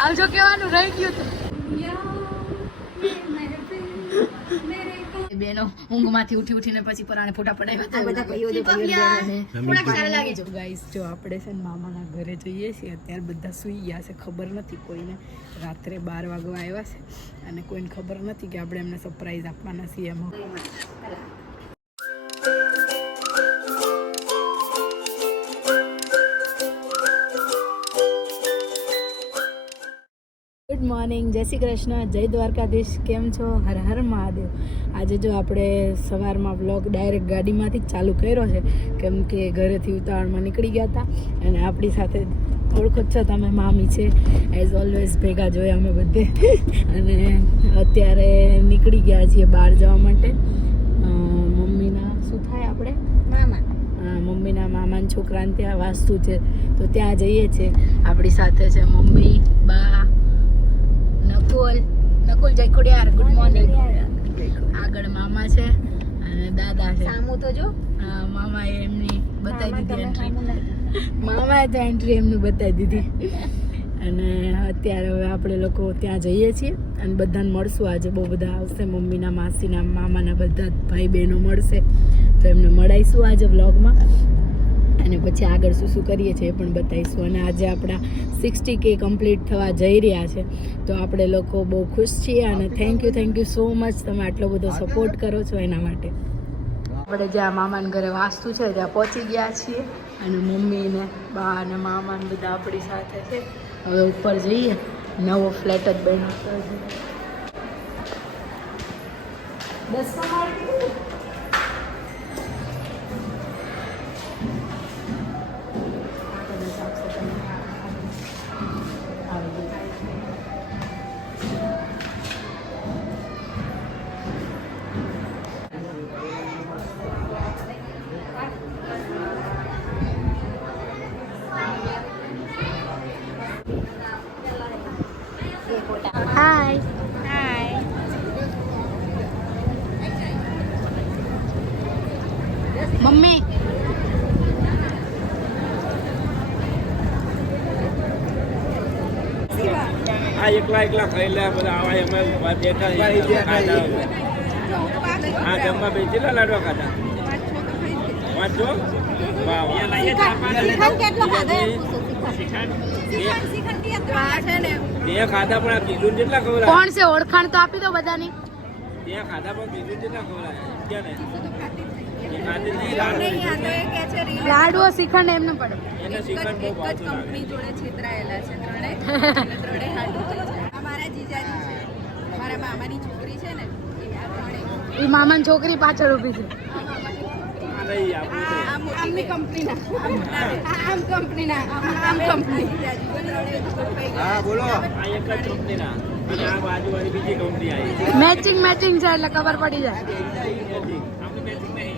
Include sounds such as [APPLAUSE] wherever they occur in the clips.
આવજો કેવાનું રહી ગયું હતું બેનો ઊંઘમાંથી ઉઠી ઉઠીને પછી પરાણે ફોટા પડાવ્યા બધા ભાઈઓ જે થોડાક સારા લાગે છે. ગાઈસ જો આપણે છે ને મામાના ઘરે જઈએ છીએ અત્યારે બધા સૂઈ ગયા છે. ખબર નથી કોઈને. રાત્રે બાર વાગવા આવ્યા છે. અને કોઈને ખબર નથી કે આપણે એમને સરપ્રાઈઝ આપવાના છીએ એમાં. ગુડ મોર્નિંગ જય શ્રી કૃષ્ણ. જય દ્વારકાધીશ. કેમ છો? હર હર મહાદેવ. આજે જો આપણે સવારમાં બ્લોગ ડાયરેક્ટ ગાડીમાંથી જ ચાલુ કર્યો છે કેમ કે ઘરેથી ઉતાવળમાં નીકળી ગયા હતા. અને આપણી સાથે ઓળખો છો તમે મામી છે. એઝ ઓલવેઝ ભેગા જોયા અમે બધે. અને અત્યારે નીકળી ગયા છીએ બહાર જવા માટે. મમ્મીના શું થાય આપણે? મામા. મમ્મીના મામાના છોકરાને ત્યાં વાસ્તુ છે. તો ત્યાં જઈએ છીએ. આપણી સાથે છે મમ્મી બા નકુલ. નકુલ જય ખોડિયાર ગુડ મોર્નિંગ આગળ મામા છે અને દાદા છે. સામુ તો જો. મામા એમની બતાવી દીધી એન્ટ્રી મામાએ તો એન્ટ્રી એમની બતાવી દીધી. અને અત્યારે હવે આપણે લોકો ત્યાં જઈએ છીએ અને બધાને મળશું. આજે બહુ બધા આવશે મમ્મીના માસીના મામાના બધા ભાઈ બહેનો મળશે. તો એમને મળાઈશું આજે વ્લોગમાં અને પછી આગળ શું શું કરીએ છીએ એ પણ બતાવીશું. અને આજે આપણા સિક્સટી કે કમ્પ્લીટ થવા જઈ રહ્યા છે. તો આપણે લોકો બહુ ખુશ છીએ અને thank you thank you so much તમે આટલો બધો સપોર્ટ કરો છો એના માટે. આપણે જ્યાં મામાને ઘરે વાસ્તુ છે ત્યાં પહોંચી ગયા છીએ અને મમ્મી ને બા અને મામા ને બધા આપણી સાથે છે. હવે ઉપર જઈએ. નવો ફ્લેટ જ બન્યો છે. એકલા એકલા ખાઈ લે બધા આવા એમાં બેઠા હા જમવા બે કેટલા લાડવા ખાધા? વાંચો વાહ વાહ. ખાધો પણ આ કીધું કેટલા ખવડાય કોણ છે? ઓળખાણ તો આપી દો બધાની. તે ખાધા પણ કીધું કેટલા ક્યાં ને. લાડવો શ્રીખંડ એમને પડે. જોડે છેતરાયેલા છે ત્રણે. [LAUGHS] ત્રણે હાડું છે અમારા જીજાજી છે મારા મામાની છોકરી છે ને એ આ ત્રણે મામાની છોકરી પાછળ ઊભી છે. આ નહીં, આપણું આમ આમની કંપનીના આમ કંપની હા બોલો. આ એક જ કંપનીના અને આ બાજુવાળી બીજી કંપની આવી. મેચિંગ મેચિંગ છે એટલે ખબર પડી જાય. મેં કઈ નહીં.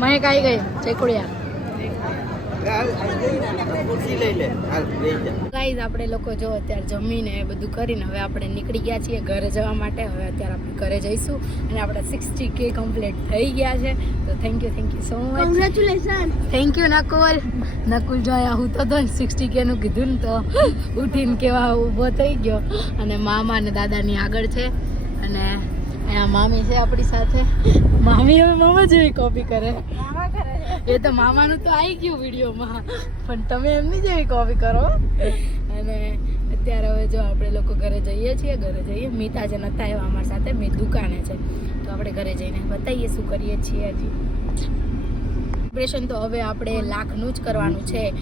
મહેક આવી ગઈ ચેકુડિયા ગાઈઝ આપણે લોકો જો અત્યારે જમીને એ બધું કરીને હવે આપણે નીકળી ગયા છીએ ઘરે જવા માટે. હવે અત્યારે આપણે ઘરે જઈશું અને આપણે સિક્સટી કે કમ્પ્લીટ થઈ ગયા છે. તો thank you thank you so much congratulation thank you Nakul Nakul જો અહીંયા હું તો તો સિક્સટી કેનું કીધું ને તો ઉઠીને કેવા ઊભો થઈ ગયો. અને મામા અને દાદાની આગળ છે. અને અહીંયા મામી છે આપણી સાથે. મામી હવે મામા જેવી કોપી કરે. એ તો મામાનું તો આવી ગયું વિડીયોમાં. પણ તમે એમની જેવી કોપી કરો. અને અત્યારે હવે જો આપણે લોકો ઘરે જઈએ છીએ, ઘરે જઈએ. મીત આજે નતા આવ્યા અમારી સાથે મીત દુકાને છે. તો આપણે ઘરે જઈને બતાવીએ શું કરીએ છીએ હજી. ઓપરેશન તો હવે આપણે લાખનું જ કરવાનું છે.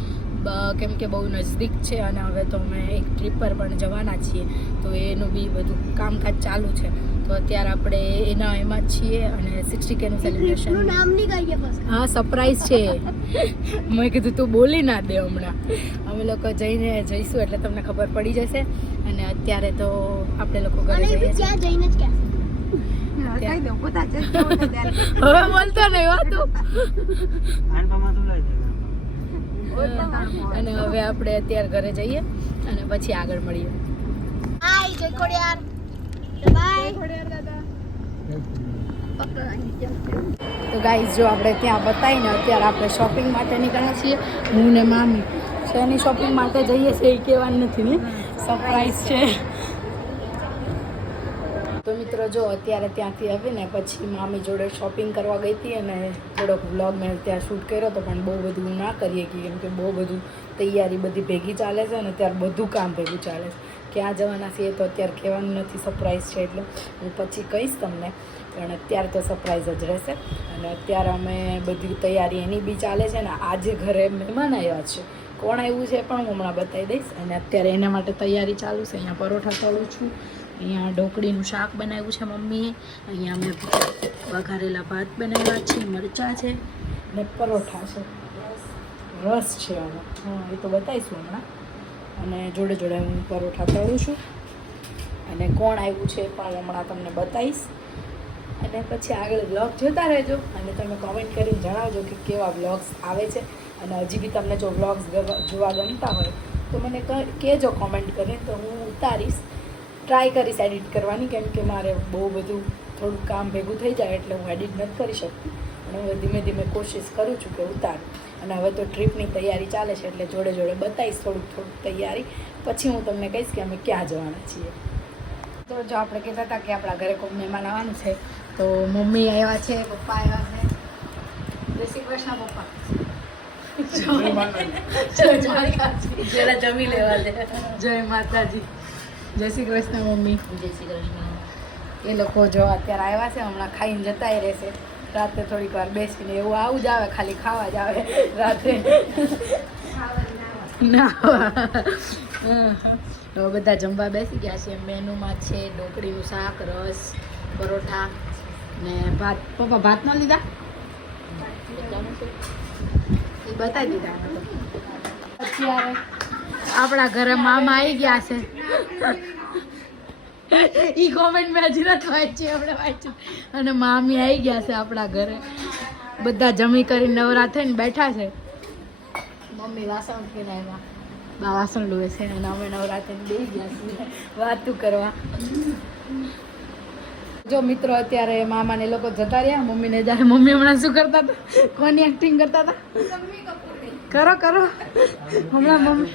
કેમ કે બહુ નજદીક છે અને હવે તો અમે એક ટ્રીપ પર પણ જવાના છીએ તો એનું બી બધું કામકાજ ચાલુ છે. તો અત્યારે આપણે એના એમાં જ છીએ અને સિક્સટી કેનું સેલિબ્રેશન નામ નહીં કહીએ બસ. હા સરપ્રાઈઝ છે. મેં કીધું તું બોલી ના દે હમણાં. અમે લોકો જઈને જઈશું એટલે તમને ખબર પડી જશે. અને અત્યારે તો આપણે લોકો ઘરે જઈએ છીએ. જઈને જ ક્યાં? કહી દઉં પોતા [LAUGHS] હવે બોલતો નહીં હો તું અને હવે આપણે અત્યારે ઘરે જઈએ અને પછી આગળ મળીએ. હાય જય ખોડિયાર. બાય. તો ગાઈઝ જો આપણે ત્યાં બતાવીને અત્યારે આપણે શોપિંગ માટે નીકળ્યા છીએ. હું ને મામી. શેની શોપિંગ માટે જઈએ છીએ એ કહેવાનું નથી ને. સરપ્રાઈઝ છે. તો મિત્રો, જો અત્યારે ત્યાંથી આવીને પછી મામી જોડે શોપિંગ કરવા ગઈ હતી અને થોડોક વ્લોગ મેં ત્યાં શૂટ કર્યો તો પણ બહુ બધું ના કરીએ કેમ કે બહુ બધું તૈયારી બધી ભેગી ચાલે છે અને ત્યારે બધું કામ ભેગું ચાલે છે. ક્યાં જવાના છીએ તો અત્યારે કહેવાનું નથી સરપ્રાઈઝ છે એટલે હું પછી કહીશ તમને, પણ અત્યારે તો સરપ્રાઈઝ જ રહેશે. અને અત્યારે અમે બધી તૈયારી એની બી ચાલે છે ને આજે ઘરે મહેમાન આવ્યા છે. કોણ આવ્યું છે પણ હું હમણાં બતાવી દઈશ. અને અત્યારે એના માટે તૈયારી ચાલુ છે. અહીંયા પરોઠા તળું છું. અહીંયા ઢોકળીનું શાક બનાવ્યું છે મમ્મીએ. અહીંયા અમે વઘારેલા ભાત બનાવ્યા છે, મરચાં છે. ને પરોઠા છે. રસ છે આનો. હા, એ તો બતાવીશું હમણાં. અને જોડે જોડે હું પરોઠા તળું છું. અને કોણ આવ્યું છે પણ હમણાં તમને બતાવીશ. અને પછી આગળ બ્લોગ જોતા રહેજો અને તમે કોમેન્ટ કરીને જણાવજો કે કેવા બ્લોગ્સ આવે છે. અને હજી બી તમને જો બ્લોગ્સ જોવા ગમતા હોય તો મને કહેજો કોમેન્ટ કરીને તો હું ઉતારીશ. ટ્રાય કરીશ એડિટ કરવાની કેમ કે મારે બહુ બધું થોડું કામ ભેગું થઈ જાય એટલે હું એડિટ નથી કરી શકતી. અને હવે ધીમે ધીમે કોશિશ કરું છું કે ઉતાર. અને હવે તો ટ્રીપની તૈયારી ચાલે છે એટલે જોડે જોડે બતાવીશ થોડુંક થોડુંક તૈયારી. પછી હું તમને કહીશ કે અમે ક્યાં જવાના છીએ. તો જો આપણે કહેતા હતા કે આપણા ઘરે કોઈ મહેમાન આવવાનું છે તો મમ્મી આવ્યા છે પપ્પા આવ્યા છે. જય શ્રી કૃષ્ણ પપ્પા. જય માતાજી. જય માતાજી. જય શ્રી કૃષ્ણ મમ્મી. જય શ્રી કૃષ્ણ. એ લોકો જો અત્યારે આવ્યા છે હમણાં ખાઈને જતા રહેશે રાતે થોડીક વાર બેસીને એવું આવું જ આવે ખાલી ખાવા જ આવે રાતે ના બધા જમવા બેસી ગયા છે. મેનુમાં છે ઢોકળીનું શાક રસ પરોઠા ને ભાત. પપ્પા ભાત ન લીધા? એ બતાવી દીધા. અત્યારે આપણા ઘરે મામા આવી ગયા છે. ઈ કોમેન્ટ મેં હજી નથી વાંચી આપણે વાંચ્યું. અને મામી આવી ગયા છે આપણા ઘરે. બધા જમી કરીને નવરા થઈને બેઠા છે. મમ્મી વાસણ આવ્યા બા વાસણ લુએ છે અને અમે નવરા થઈને બેસી ગયા છીએ. વાતું કરવા. જો મિત્રો અત્યારે મામા ને લોકો જતા રહ્યા. મમ્મીને જ્યારે મમ્મી હમણાં શું કરતા હતા? કોની એક્ટિંગ કરતા હતા? કરો કરો. હમણાં મમ્મી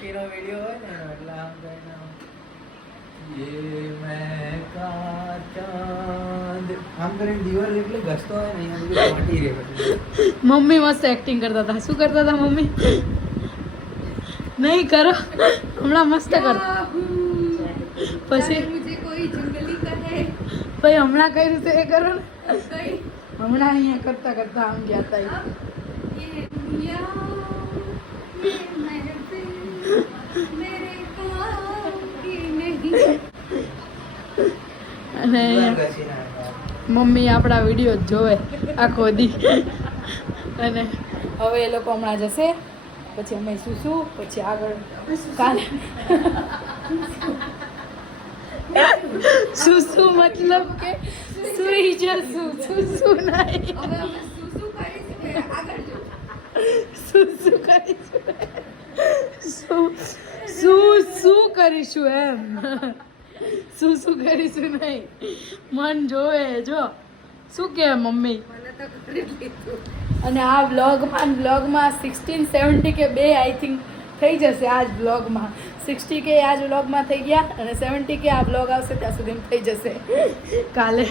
મમ્મી મસ્ત એક્ટિંગ કરતા હતા. શું કરતા હતા મમ્મી? નહીં કરો. હમણાં મસ્ત કરતા પછી? મુજે કોઈ જંગલી કહે ભાઈ હમણાં કઈ રીતે એ કરો ને? હમણાં અહીંયા કરતા કરતા આમ ગયા હતા મેરે અને. મમ્મી આપણા વીડિયો જોવે આખો દી. અને હવે એ લોકો હમણાં જશે. પછી અમે શું શું પછી આગળ કાલે. શું શું મતલબ કે સુઈ જશું શું શું નહીં શું શું કરીશું શું શું કરીશું એમ? શું શું કરીશું નહીં? મન જોવે જો. શું કે મમ્મી? મને તો અને આ વ્લોગમાં વ્લોગમાં સિક્સટીન સેવન્ટી કે બે આઈ થિંક થઈ જશે આ જ વ્લોગમાં. સિક્સટી કે આ જ વ્લોગમાં થઈ ગયા અને સેવન્ટી કે આ વ્લોગ આવશે ત્યાં સુધી થઈ જશે. કાલે.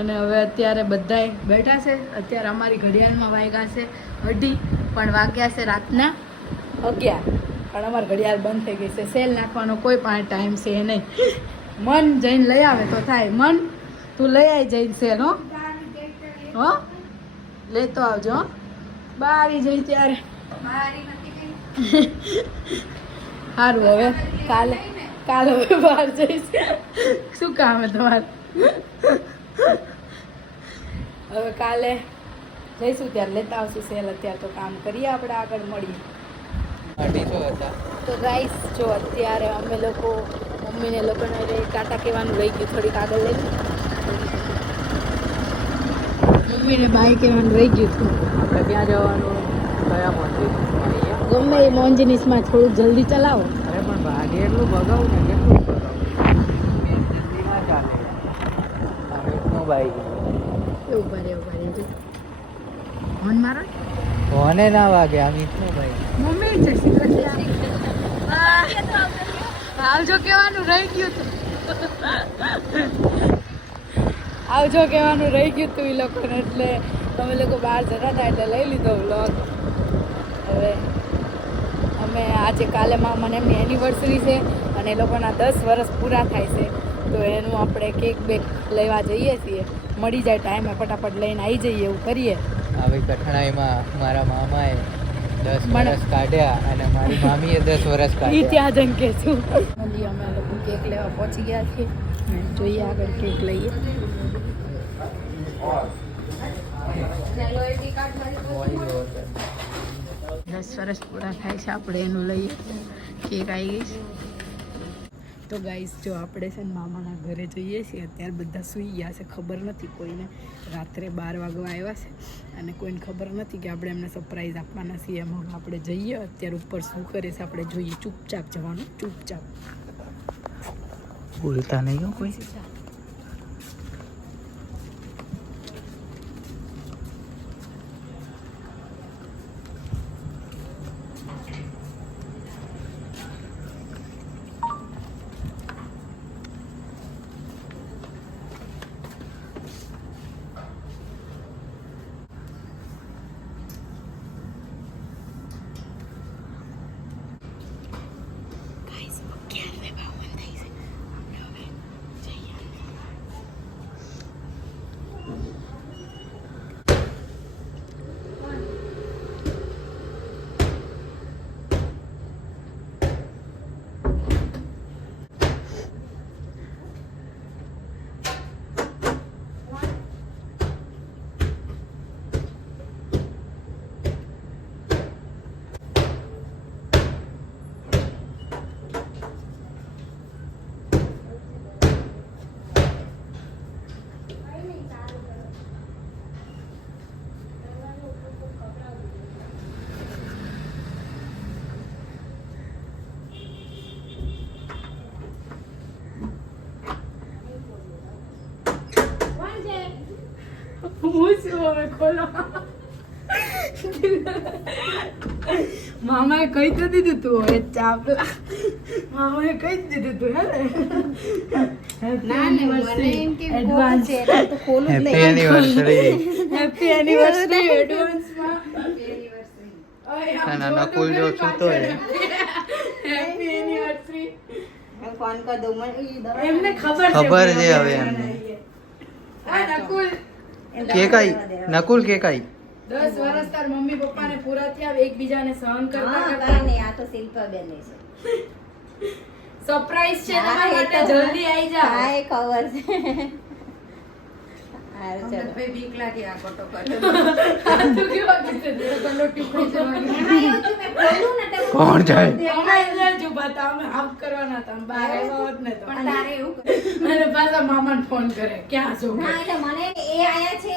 અને હવે અત્યારે બધાએ બેઠા છે. અત્યારે અમારી ઘડિયાળમાં વાગ્યા છે અઢી પણ વાગ્યા છે રાતના અગિયાર. પણ અમારે ઘડિયાળ બંધ થઈ ગઈ છે. સેલ નાખવાનો કોઈ પણ ટાઈમ છે નહીં. મન જઈને લઈ આવે તો થાય. મન, તું લઈ આવી જઈને સેલ, હો. હો. લેતો આવજો. બારી જઈ ત્યારે. [LAUGHS] સારું હવે. કાલે કાલે હવે બહાર જઈશ. શું કામ હે તમારે? હવે કાલે જઈશું ત્યારે લેતા આવશું સેલ. અત્યારે તો કામ કરીએ આપણે આગળ મળીએ. અઢીસો હતા તો ગાઈસ જો અત્યારે અમે લોકો મમ્મીને લોકોને રે કાંટા કહેવાનું રહી ગયું થોડીક આગળ લઈ મમ્મીને બાય કહેવાનું રહી ગયું હતું. આપણે ત્યાં જવાનું? કયા મંદિર ગમે એ મોંજનીસમાં થોડુંક જલ્દી ચલાવો. અરે પણ ભાગે એટલું ભગાવું ને કેટલું ભગાવું? જલ્દીમાં ચાલે. હવે નો બાઈક ઊભા રે ઊભા રે જો ફોન મારો. કોને ના વાગે? અમિત નો ભાઈ. મમ્મી, જય આવજો કહેવાનું, રહી ગયું હતું આવજો કહેવાનું, રહી ગયું હતું એ લોકોને, એટલે તમે લોકો બહાર જતા હતા, એટલે લઈ લીધો વ્લોગ હવે અમે આજે કાલે મામાને એમની એનિવર્સરી છે અને એ લોકોના દસ વર્ષ પૂરા થાય છે. તો એનું આપણે કેક બેક લેવા જઈએ છીએ. મળી જાય ટાઈમે ફટાફટ લઈને આવી જઈએ, એવું કરીએ. હવે કઠણાઈમાં મારા મામાએ દસ વર્ષ કાઢ્યા અને મારી મામીએ દસ વર્ષ કાઢ્યા. ત્યાં જઈને કહેશું હજી અમે લોકો કેક લેવા પહોંચી ગયા છીએ. જોઈએ આગળ કેક લઈએ. દસ વર્ષ પૂરા થાય છે આપણે એનું લઈએ. કેક આવી ગઈ છે. તો ગાઈઝ જો આપણે છે ને મામાના ઘરે જઈએ છીએ અત્યારે બધા સૂઈ ગયા છે ખબર નથી કોઈને. રાત્રે બાર વાગવા આવ્યા છે અને કોઈને ખબર નથી કે આપણે એમને સરપ્રાઈઝ આપવાના છીએ. એમ હવે આપણે જઈએ અત્યારે ઉપર શું કરે છે આપણે જોઈએ. ચૂપચાપ જવાનું ચૂપચાપ. બોલતા નહીં કોઈ હું શું હવે ખોલો. મામાએ કહી તો દીધું તું હવે ચાપલા મામાએ કહી જ દીધું તું હે ના? ને મને એમ કે એડવાન્સ છે તો ખોલું જ હેપી નહીં. એનિવર્સરી હેપી એનિવર્સરી એડવાન્સમાં અને નકુલ જો સૂતો હે હેપી એનિવર્સરી હું ફોન કર દઉં મને એમને ખબર છે ખબર છે હવે એમને. આ નકુલ એમ કે દવા કઈ દેવા. નકુલ કેકાઈ. દસ વર્ષ તાર મમ્મી પપ્પાને પૂરા થયા એકબીજાને સહન કરતા કરતા. ને આ તો શિલ્પાબેનની છે. સરપ્રાઈઝ છે હા, તમારા માટે જલ્દી આવી જા હા એ ખબર છે. [LAUGHS] કોણ જાય? અમે અંદર જ ઊભા હતા, અમે હાફ કરવાના હતા, અમે બહાર આવ્યા હોત ને તો. પણ તારે એવું કર્યું. અને પાછા મામાને ફોન કરે ક્યાં છો? મને એ આયા છે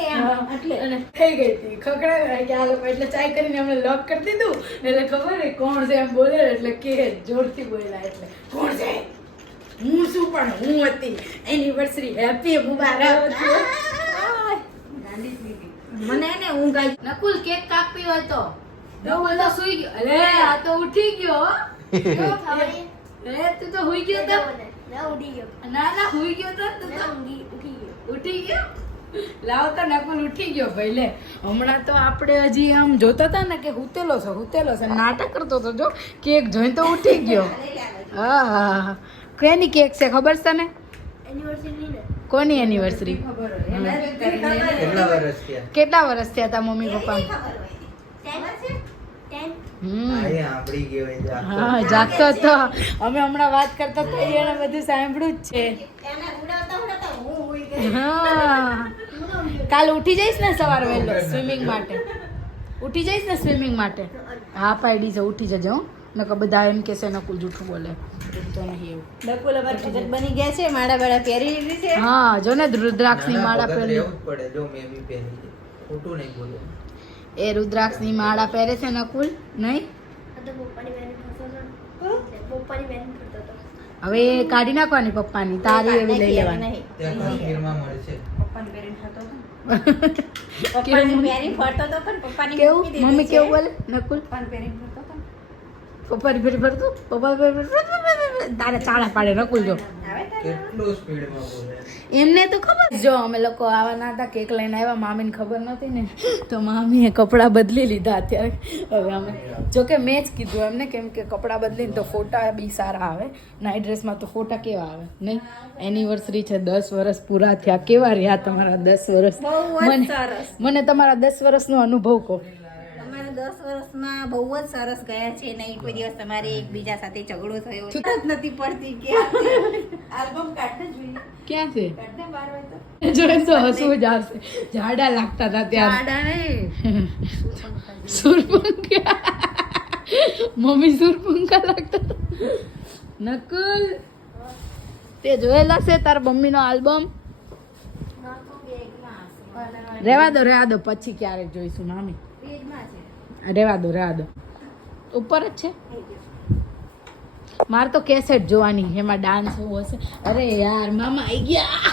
એટલે. અને થઈ ગઈ હતી. ખખડાવી કે આ લોકો. એટલે ચાય કરીને અમે લોક કરી દીધું. એટલે ખબર કોણ છે એમ બોલે એટલે કે જોરથી બોલ્યા. એટલે કોણ છે? હું શું પણ હું હતી. એનિવર્સરી હેપી મુબારક. મને ને ઊંઘ આવી નકુલ કેક કાપી હોય તો. નકુલ તો સુઈ ગયો. અરે આ તો ઉઠી ગયો [LAUGHS] એ તું તો હુઈ ગયો તો? ના ના હુઈ ગયો તો તું તો? ઉઠી ગયો. લાવ તો નકુલ ઉઠી ગયો ભાઈ લે. હમણાં તો આપણે હજી આમ જોતા હતા ને કે હુતેલો છે હુતેલો છે. નાટક કરતો હતો જો. કેક જોઈને તો ઉઠી ગયો. હા હા હા કેની કેક છે ખબર છે તને? કોની એનિવર્સરી કેટલા વર્ષ થયા? હતા મમ્મી પપ્પા? હા જાગતો હતો. અમે હમણાં વાત કરતા તો એને બધું સાંભળ્યું જ છે. હા. કાલ ઉઠી જઈશ ને સવાર વહેલો સ્વિમિંગ માટે. ઉઠી જઈશ ને સ્વિમિંગ માટે? હા પાડી છે ઉઠી જજો હો. નકર બધા એમ કહેશે નકુલ જૂઠું બોલે. તો નહીં એવું. નકુલ અમાર ભગત બની ગયા છે માળા બાળા પહેરી લીધી છે. હા જો ને રુદ્રાક્ષની માળા પહેરી. પડે જો મેં બી પહેરી છે. ખોટું નહીં બોલો. એ રુદ્રાક્ષની માળા પહેરે છે નકુલ નહીં? હવે એ કાઢી નાખવાની પપ્પાની તારી એવી લઈ લેવાની. [LAUGHS] કેવું? મમ્મી કેવું બોલે નકુલ? પપ્પાની પહેરી ફરતો પપ્પા ફેરી તારે તાળા પાડે નકુલ જો. આવે તારે? કેટલું સ્પીડમાં બોલે? એમને તો ખબર જો અમે લોકો આવવાના હતા કેક લઈને આવ્યા મામીને ખબર નહોતી ને તો મામીએ કપડાં બદલી લીધા અત્યારે. હવે અમે જોકે મેં જ કીધું એમને કેમ કે કપડાં બદલીને તો ફોટા બી સારા આવે. નાઇટ ડ્રેસમાં તો ફોટા કેવા આવે? નહીં? એનિવર્સરી છે દસ વર્ષ પૂરા થયા. કેવા રહ્યા તમારા દસ વર્ષ મને મને તમારા દસ વર્ષનો અનુભવ કહો. દસ વર્ષમાં બહુ જ સરસ ગયા છે નહીં કોઈ દિવસ તમારે એકબીજા સાથે ઝઘડો થયો. જ નથી પડતી કે આલ્બમ કાઢને જોઈએ. ક્યાં છે? કાઢને બાર હોય [LAUGHS] તો. હસવું જ આવશે. ઝાડા લાગતા હતા ત્યાં. [LAUGHS] સુરપંખા મમ્મી સુરપંખા લાગતા નકુલ. તે જોયેલા છે તાર મમ્મીનો આલ્બમ? રેવા દો રેવા દો. પછી ક્યારેક જોઈશું મામી. રેવા દો રેવા દો. ઉપર જ છે? મારે તો કેસેટ જોવાની એમાં ડાન્સ એવો હશે અરે યાર મામા આવી ગયા.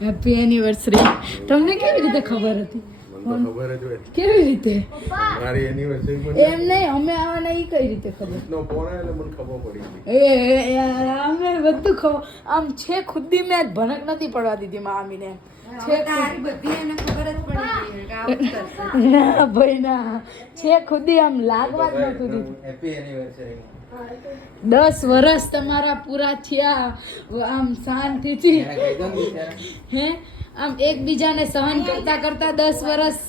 હેપી એનિવર્સરી તમને કેવી રીતે ખબર હતી? મને તો ખબર જ હોય કેવી રીતે? મારી એનિવર્સરી એમ નહીં અમે આવવાના એ કઈ રીતે ખબર? નો ફોન એટલે મને ખબર પડી એ એ, યાર, અમે બધું ખબર. આમ છે ખુદી મેં જ ભનક નથી પડવા દીધી મામીને છે તારી બધી એને ખબર જ પડી ગઈ કે આવું જ કરશે ના ભાઈ ના. છે ખુદી આમ લાગવા જ નતું દીધું. દસ વર્ષ તમારા પૂરા થયા. આમ શાંતિથી. હે? આમ એકબીજાને સહન કરતા કરતા દસ વર્ષ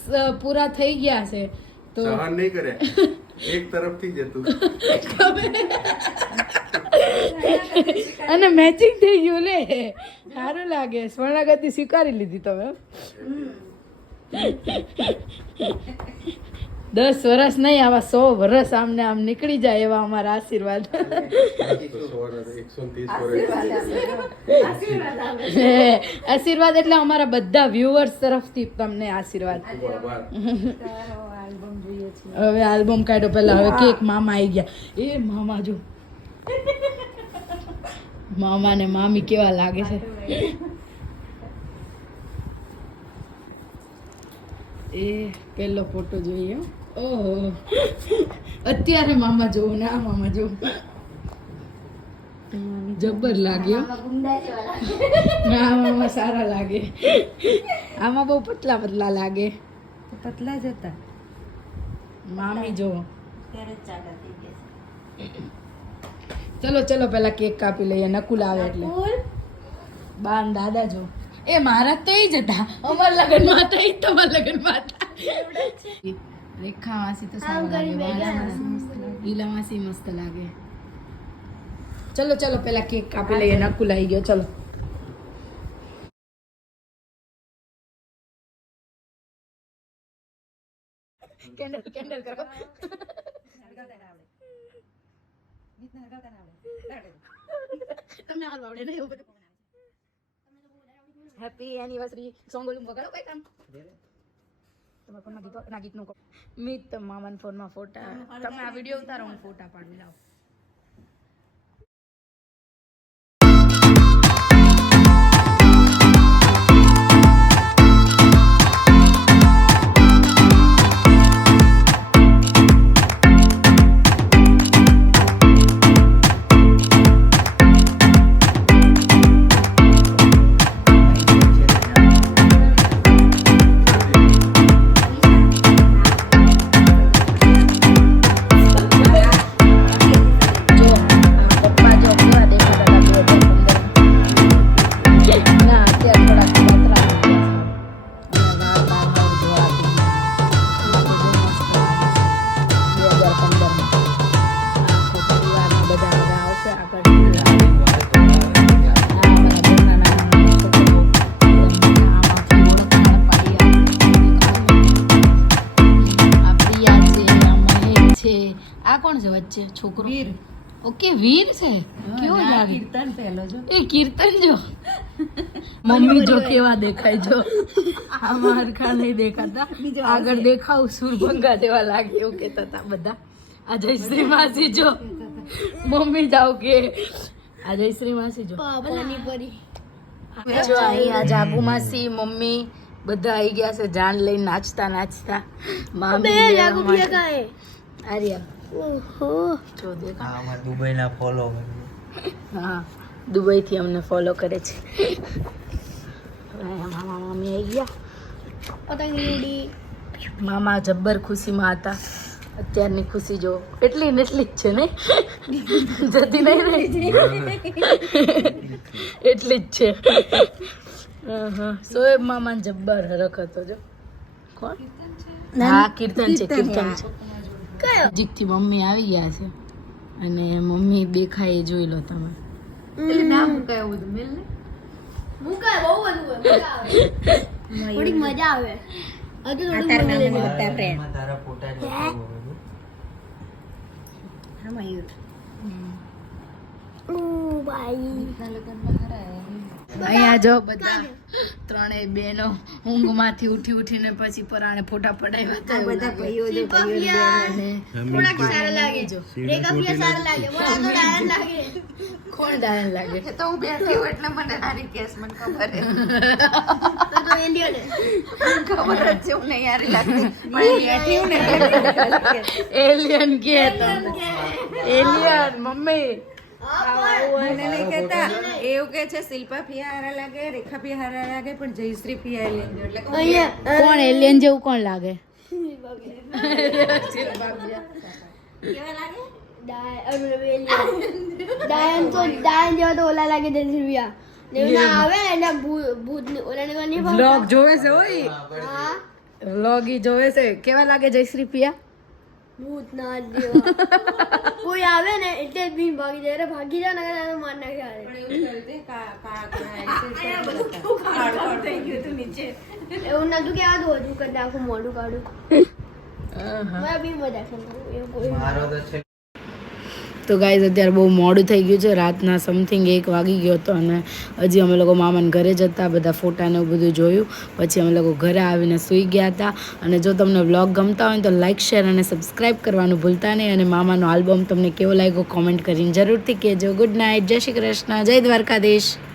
પૂરા થઈ ગયા છે. તો સહન નહીં કરે [LAUGHS] એક તરફથી જ હતું. અને મેચિંગ થઈ ગયું લે. સારું લાગે. સ્વર્ણાગતિ સ્વીકારી લીધી તમે દસ વર્ષ નહીં આવા સો વર્ષ આમને આમ નીકળી જાય એવા અમારા આશીર્વાદ. આશીર્વાદ એટલે અમારા બધા વ્યુઅર્સ તરફથી તમને આશીર્વાદ. હવે આલ્બમ કાઢ્યો પહેલા હવે કેક મામા આવી ગયા. એ મામા જો. મામા ને મામી કેવા લાગે છે. એ પહેલો ફોટો જોઈએ. ઓહો. અત્યારે મામા જોવું ને આ મામા જોવું જબ્બર લાગ્યો ના મામા સારા લાગે. આમાં બહુ પતલા પતલા લાગે. પતલા જ હતા. મામી જો. ચલો ચલો પેલા કેક કાપી લઈએ. નકુલ આવે એટલે. બાન દાદા જો. એ મારા તો એ જ હતા. અમારા લગ્નમાં હતા એ તમારા લગ્નમાં હતા. રેખા માસી તો સારું લાગે. લીલા માસી મસ્ત લાગે. ચલો ચલો પેલા કેક કાપી લઈએ. નકુલ આવી ગયો. ચલો. કેન્ડલ કેન્ડલ કરો તમને હાલ આવડે ને એવું બધું હેપી એનિવર્સરી સોંગ ઓલું વગાડો કઈ કામ તમારા ફોનમાં ગીતો ના ગીતનું મીત મામાના ફોનમાં ફોટા તમે આ વીડિયો ઉતારો હું ફોટા પાડું લાવ છોકરો. વીર. ઓકે વીર છે? કેવો લાગે? કીર્તન પહેલો જો. એ કીર્તન જો. [LAUGHS] મમ્મી જો કેવા દેખાય જો. આમાં હરખા નહીં દેખાતા. આગળ દેખાવ સુરભંગા જેવા લાગે એવું કહેતા હતા બધા. આ જયશ્રી માસી જો. મમ્મી જાવ કે. આ જયશ્રી માસી જો પાણીપુરી જો અહીંયા જાગુ માસી મમ્મી બધા આવી ગયા છે જાન લઈને નાચતા નાચતા મામી લેવા આર્યા જો દેખા આમાં દુબઈના ફોલો હા દુબઈથી અમને ફોલો કરે છે. મામા મામી આવી ગયા. મામા જબ્બર ખુશીમાં હતા. અત્યારની ખુશી જો એટલી ને એટલી જ છે ને? જતી નહીં એટલી જ છે. હા સોએબ મામા જબ્બર હરખ હતો જો. કોણ? હા કીર્તન છે કીર્તન છે. નજીકથી મમ્મી આવી ગયા છે. અને મમ્મી દેખાય એ જોઈ લો તમે. થોડીક મજા આવે. તારા નામ બધા friend. એમાં તારા ફોટા જ હા મયુર. ઓ ભાઈ અહીંયા જો બધા. ત્રણેય બહેનો ઊંઘમાંથી ઉઠી ઉઠીને પછી પરાણે ફોટા પડાવ્યા હતા. બધા ભાઈઓ જો ભાઈઓ કોણ ડાયન લાગે? તો હું બેઠી હું એટલે મને હારી કેસ મને ખબર હે ખબર જ છે હું નહીં હારી લાગતી. પણ બેઠી હું ને એલિયન કે એલિયન મમ્મી. મને નહીં કહેતા. એવું કે છે શિલ્પા ફિયા હારા લાગે રેખા ફિયા હારા લાગે પણ જયશ્રી ફિયા એલિયન એટલે કોણ? એલિયન જેવું કોણ લાગે? ડાયન તો ડાયન જેવા તો ઓલા લાગે જનસરિયા ને આવે એના ભૂ- ભૂત ઓલા ને જોવે છે ઓય? વ્લોગ ઈ જોવે છે. કેવા લાગે જયશ્રી પિયા? ભૂત ના કોઈ આવે ને એટલે જ બી ભાગી જાય. ભાગી જાય ને એને માર નાખે [LAUGHS] એવું નતું કેવાતું હજુ કરી નાખું મોઢું કાઢું. મારે બી મજા છે એવું કોઈ મારો તો છે તો ગાઈઝ અત્યારે બહુ મોડું થઈ ગયું છે. રાતના સમથિંગ એક વાગી ગયો હતો અને હજી અમે લોકો મામાને ઘરે જતા, બધા ફોટાને એવું બધું જોયું. પછી અમે લોકો ઘરે આવીને સૂઈ ગયા હતા. અને જો તમને વ્લોગ ગમતા હોય તો લાઇક શેર અને સબસ્ક્રાઇબ કરવાનું ભૂલતા નહીં. અને મામાનો આલ્બમ તમને કેવો લાગ્યો કોમેન્ટ કરીને જરૂરથી કહેજો. ગુડ નાઇટ જય શ્રી કૃષ્ણ. જય દ્વારકાધીશ.